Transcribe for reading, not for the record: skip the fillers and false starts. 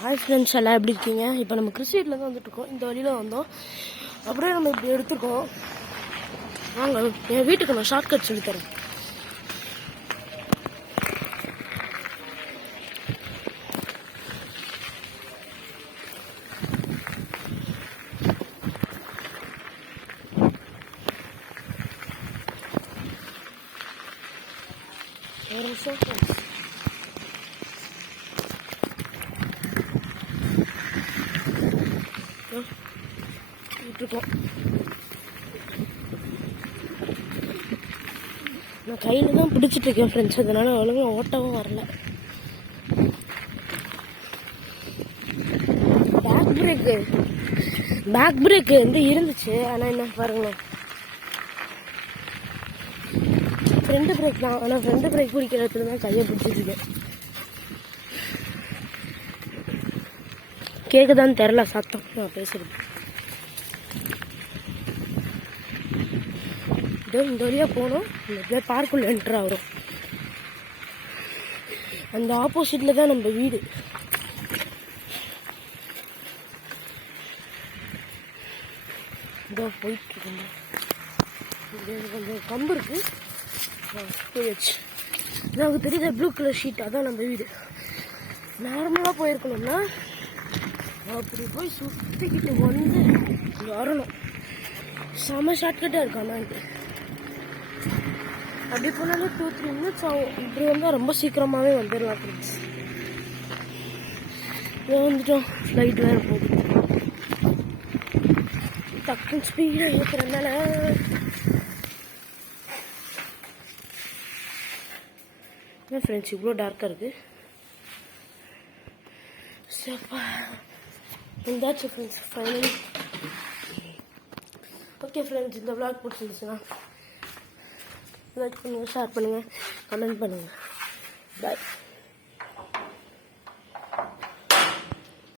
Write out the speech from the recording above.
Hi friends, எல்லாம் எப்படி இருக்கீங்க? இப்போ நம்ம கிறிஸ்டியில் தான் வந்துட்டுருக்கோம். இந்த வழியில் வந்தோம், அப்படியே நம்ம இப்படி எடுத்துருக்கோம். வாங்க, என் வீட்டுக்கு நான் ஷார்ட்கட் சொல்லித்தரேன். ஒரு நிமிஷம் விட்டுருக்கோம். நான் கையில் தான் பிடிச்சிட்டு இருக்கேன் ஃப்ரெண்ட்ஸ், அதனால ஒழுங்காக ஓட்டவும் வரல. பேக் பிரேக்கு வந்து இருந்துச்சு, ஆனால் என்ன பாருங்களேன், ஃப்ரெண்டு பிரேக் தான். ஆனால் ஃப்ரெண்டு பிரேக் பிடிக்கிறதுல தான் கையை பிடிச்சிட்டு இருக்கேன். கேட்குதான்னு தெரில சத்தம் நான் பேசுறது. இதோ இந்த வழியாக போனோம், இந்த பார்க்குள்ள என்ட்ரு ஆகிறோம். அந்த ஆப்போசிட்டில் தான் நம்ம வீடு. இதோ போயிட்டுருக்கோம். கொஞ்சம் கம்பு இருக்கு, போயாச்சு. நமக்கு தெரியுது ப்ளூ கலர் ஷீட், அதான் நம்ம வீடு. நார்மலாக போயிருக்கணும்னா அப்படி போய் சுற்றிக்கிட்டு வந்து வரணும். செம ஷார்ட்கட்டாக இருக்காம அப்படி போனாலும் 2-3 மினிட்ஸ் ஆகும். இப்படி வந்தால் ரொம்ப சீக்கிரமாகவே வந்துடலாம் ஃப்ரெண்ட்ஸ். இதை வந்துட்டோம், ஃப்ளைட் வேறு போகுது. டக்குன்னு ஸ்பீடாக ஏற்றுறதுனால ஏன் ஃப்ரெண்ட்ஸ் இவ்வளோ டார்க்காக இருக்குது? சப்பா இந்தாச்சும் ஃப்ரெண்ட்ஸ் ஃபைனலி. ஓகே ஃப்ரெண்ட்ஸ், இந்த விளாக் பிடிச்சிருந்துச்சுன்னா லைக் பண்ணுங்கள், ஷேர் பண்ணுங்கள், கமெண்ட் பண்ணுங்கள். பாய்.